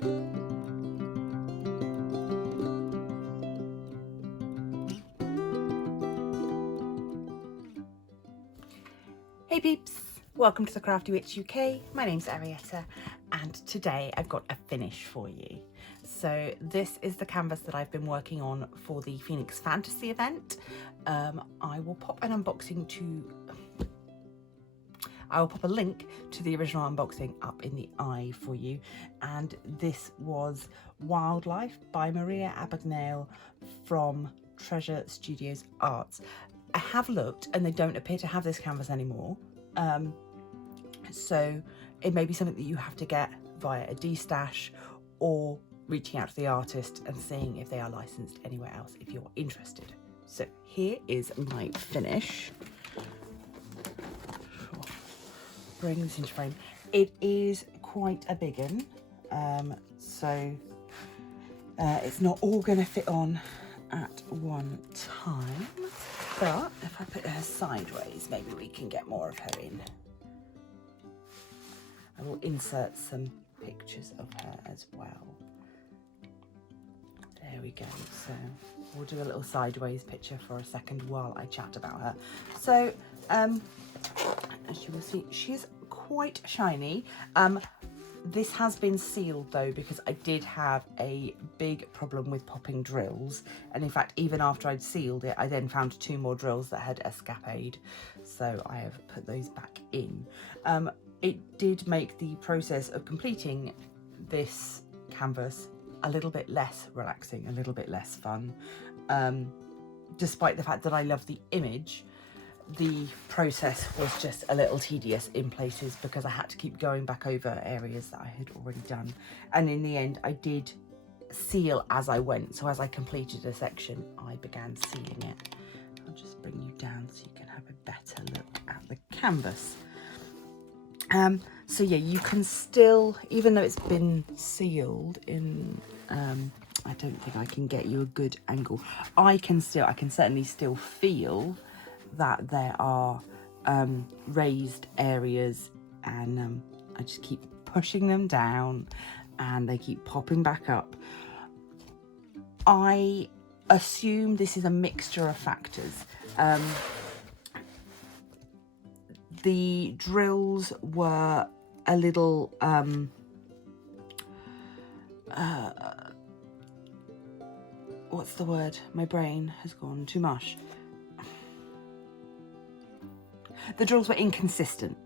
Hey peeps, welcome to the Crafty Witch UK. My name's Arietta and today I've got a finish for you. So this is the canvas that I've been working on for the Phoenix Fantasy event. I will pop a link to the original unboxing up in the eye for you. And this was Wildlife by Maria Abagnale from Treasure Studios Arts. I have looked and they don't appear to have this canvas anymore. So it may be something that you have to get via a D-stash or reaching out to the artist and seeing if they are licensed anywhere else if you're interested. So here is my finish. Bring this into frame. It is quite a big one, so it's not all going to fit on at one time, but if I put her sideways, maybe we can get more of her in. I will insert some pictures of her as well. There we go. So we'll do a little sideways picture for a second while I chat about her. So as you will see, she's quite shiny. This has been sealed though, because I did have a big problem with popping drills, and in fact even after I'd sealed it I then found 2 more drills that had escapade, so I have put those back in. It did make the process of completing this canvas a little bit less relaxing, a little bit less fun. Despite the fact that I love the image, the process was just a little tedious in places because I had to keep going back over areas that I had already done. And in the end, I did seal as I went. So as I completed a section, I began sealing it. I'll just bring you down so you can have a better look at the canvas. So yeah, you can still, even though it's been sealed in, I don't think I can get you a good angle. I can certainly still feel that there are raised areas, and I just keep pushing them down and they keep popping back up. I assume this is a mixture of factors. The drills were a little what's the word? My brain has gone to mush. The drills were inconsistent,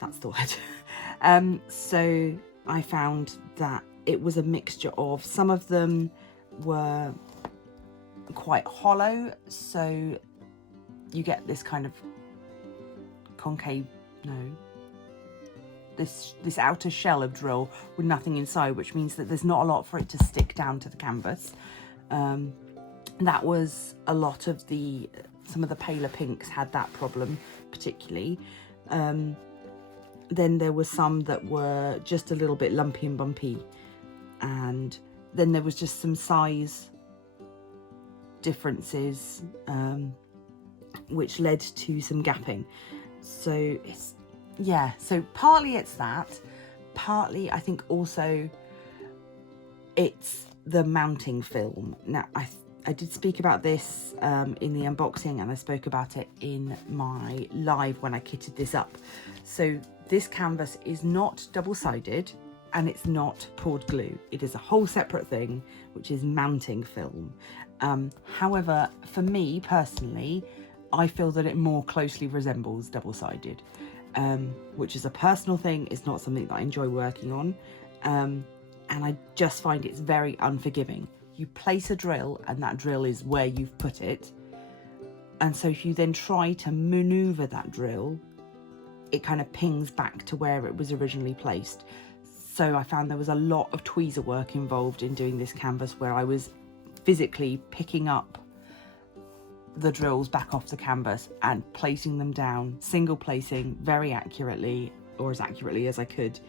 that's the word. So I found that it was a mixture of, some of them were quite hollow, so you get this kind of concave, this outer shell of drill with nothing inside, which means that there's not a lot for it to stick down to the canvas. That was a lot of some of the paler pinks had that problem particularly. Then there were some that were just a little bit lumpy and bumpy, and then there was just some size differences, which led to some gapping. So it's, yeah, so partly it's that, partly I think also it's the mounting film. Now I did speak about this in the unboxing, and I spoke about it in my live when I kitted this up. So this canvas is not double-sided and it's not poured glue. It is a whole separate thing, which is mounting film. However, for me personally, I feel that it more closely resembles double-sided, which is a personal thing. It's not something that I enjoy working on, and I just find it's very unforgiving. You place a drill and that drill is where you've put it, and so if you then try to maneuver that drill, it kind of pings back to where it was originally placed. So I found there was a lot of tweezer work involved in doing this canvas, where I was physically picking up the drills back off the canvas and placing them down, single placing very accurately, or as accurately as I could,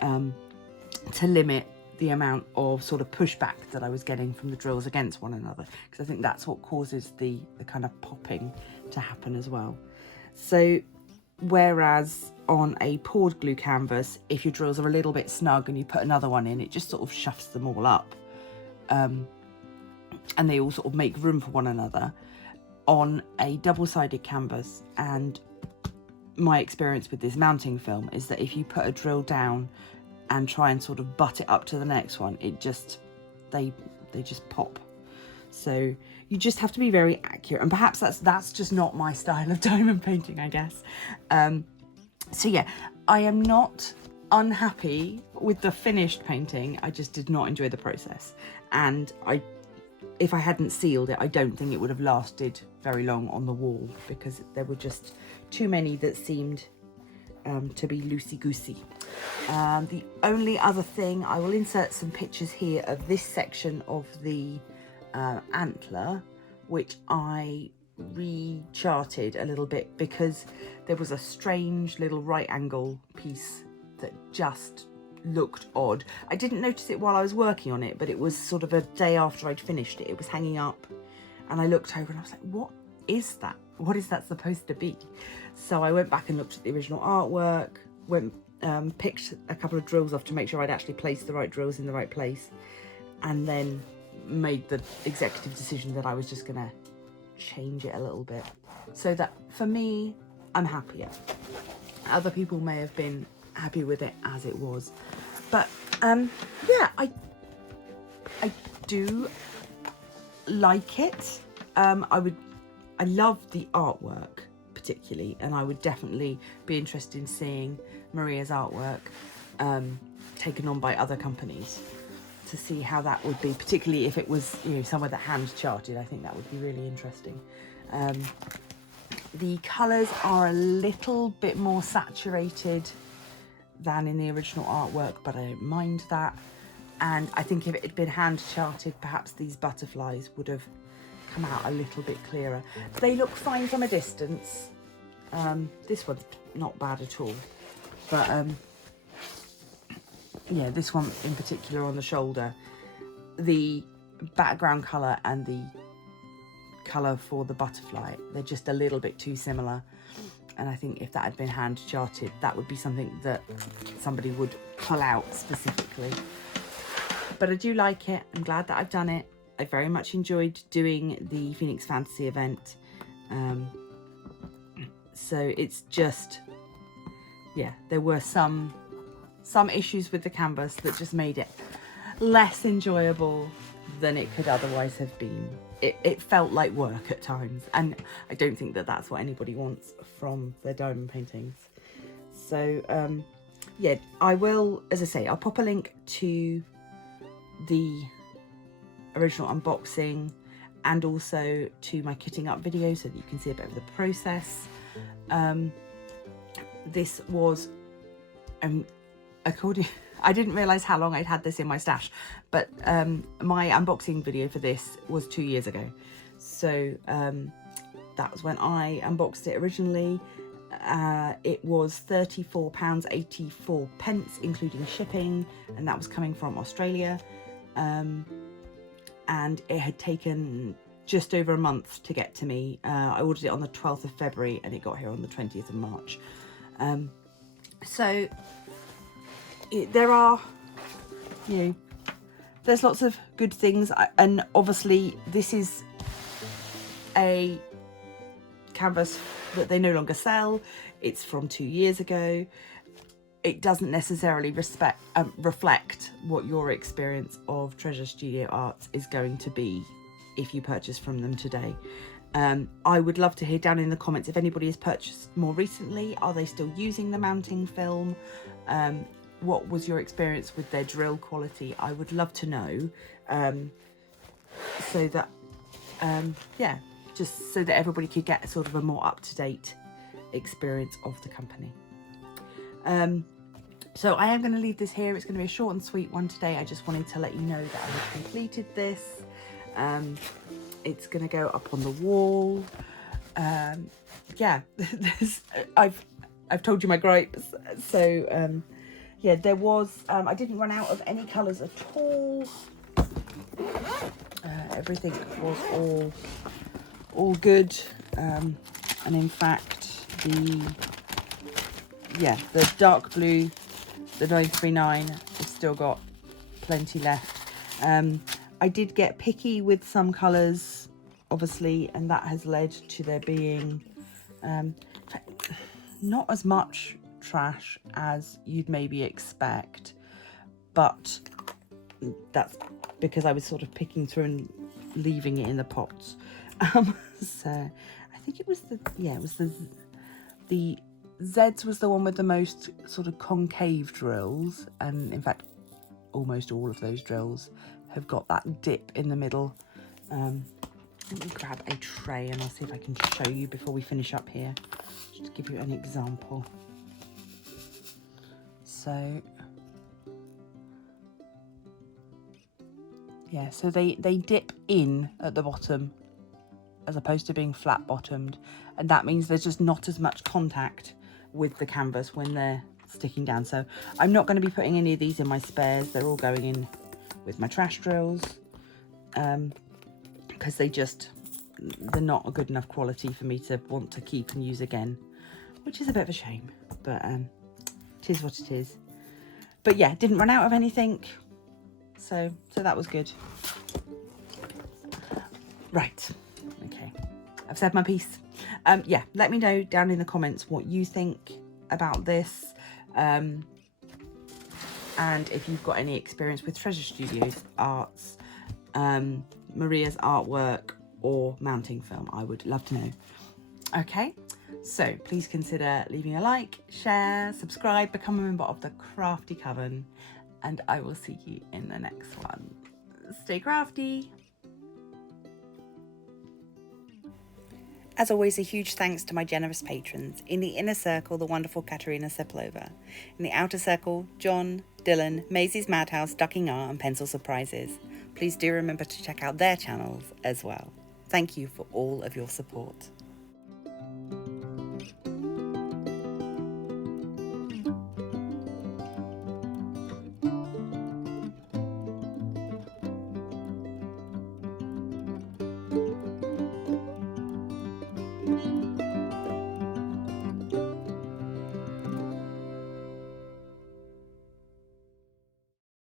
to limit the amount of sort of pushback that I was getting from the drills against one another, because I think that's what causes the kind of popping to happen as well. So whereas on a poured glue canvas, if your drills are a little bit snug and you put another one in, it just sort of shuffles them all up, and they all sort of make room for one another. On a double-sided canvas, and my experience with this mounting film is that if you put a drill down and try and sort of butt it up to the next one, it just, they just pop. So you just have to be very accurate, and perhaps that's just not my style of diamond painting, I guess. So yeah, I am not unhappy with the finished painting. I just did not enjoy the process, and if I hadn't sealed it, I don't think it would have lasted very long on the wall, because there were just too many that seemed to be loosey-goosey. The only other thing, I will insert some pictures here of this section of the antler, which I recharted a little bit because there was a strange little right angle piece that just looked odd. I didn't notice it while I was working on it, but it was sort of a day after I'd finished it. It was hanging up, and I looked over and I was like, what is that? What is that supposed to be? So I went back and looked at the original artwork, picked a couple of drills off to make sure I'd actually placed the right drills in the right place, and then made the executive decision that I was just gonna change it a little bit, so that for me, I'm happier. Other people may have been happy with it as it was, but yeah, I do like it. I love the artwork particularly, and I would definitely be interested in seeing Maria's artwork taken on by other companies, to see how that would be, particularly if it was, you know, somewhere that hand charted. I think that would be really interesting. The colours are a little bit more saturated than in the original artwork, but I don't mind that. And I think if it had been hand charted, perhaps these butterflies would have come out a little bit clearer. They look fine from a distance. This one's not bad at all, but yeah, this one in particular on the shoulder, the background colour and the colour for the butterfly, they're just a little bit too similar. And I think if that had been hand charted, that would be something that somebody would pull out specifically. But I do like it. I'm glad that I've done it. I very much enjoyed doing the Phoenix Fantasy event. So it's just, yeah, there were some issues with the canvas that just made it less enjoyable than it could otherwise have been. It felt like work at times, and I don't think that that's what anybody wants from their diamond paintings. So yeah, I will, as I say, I'll pop a link to the original unboxing and also to my kitting up video so that you can see a bit of the process. This was according, I didn't realise how long I'd had this in my stash, but my unboxing video for this was 2 years ago. So that was when I unboxed it originally. It was £34.84, including shipping, and that was coming from Australia. And it had taken just over a month to get to me. I ordered it on the 12th of February and it got here on the 20th of March. So there are, you know, there's lots of good things, and obviously this is a canvas that they no longer sell. It's from 2 years ago. It doesn't necessarily reflect what your experience of Treasure Studio Arts is going to be if you purchase from them today. I would love to hear down in the comments if anybody has purchased more recently. Are they still using the mounting film? What was your experience with their drill quality? I would love to know, so that yeah, just so that everybody could get sort of a more up-to-date experience of the company. So I am going to leave this here. It's going to be a short and sweet one today. I just wanted to let you know that I have completed this. It's going to go up on the wall. Yeah, I've told you my gripes. So yeah, there was, I didn't run out of any colours at all. Everything was all good. And in fact, the yeah, the dark blue, the 939, has still got plenty left. I did get picky with some colours, obviously, and that has led to there being not as much trash as you'd maybe expect, but that's because I was sort of picking through and leaving it in the pots. So I think it was the Zeds was the one with the most sort of concave drills, and in fact almost all of those drills have got that dip in the middle. Let me grab a tray and I'll see if I can show you before we finish up here, just to give you an example. So yeah, so they dip in at the bottom as opposed to being flat bottomed, and that means there's just not as much contact with the canvas when they're sticking down. So I'm not going to be putting any of these in my spares. They're all going in with my trash drills, because they're not a good enough quality for me to want to keep and use again, which is a bit of a shame, but it is what it is. But yeah, didn't run out of anything, so that was good. Right, okay, I've said my piece. Yeah, let me know down in the comments what you think about this, and if you've got any experience with Treasure Studios arts, Maria's artwork, or mounting film. I would love to know. Okay, so please consider leaving a like, share, subscribe, become a member of the Crafty Coven, and I will see you in the next one. Stay crafty. As always, a huge thanks to my generous patrons. In the inner circle, the wonderful Katerina Seplova. In the outer circle, John, Dylan, Maisie's Madhouse, Ducking R, and Pencil Surprises. Please do remember to check out their channels as well. Thank you for all of your support.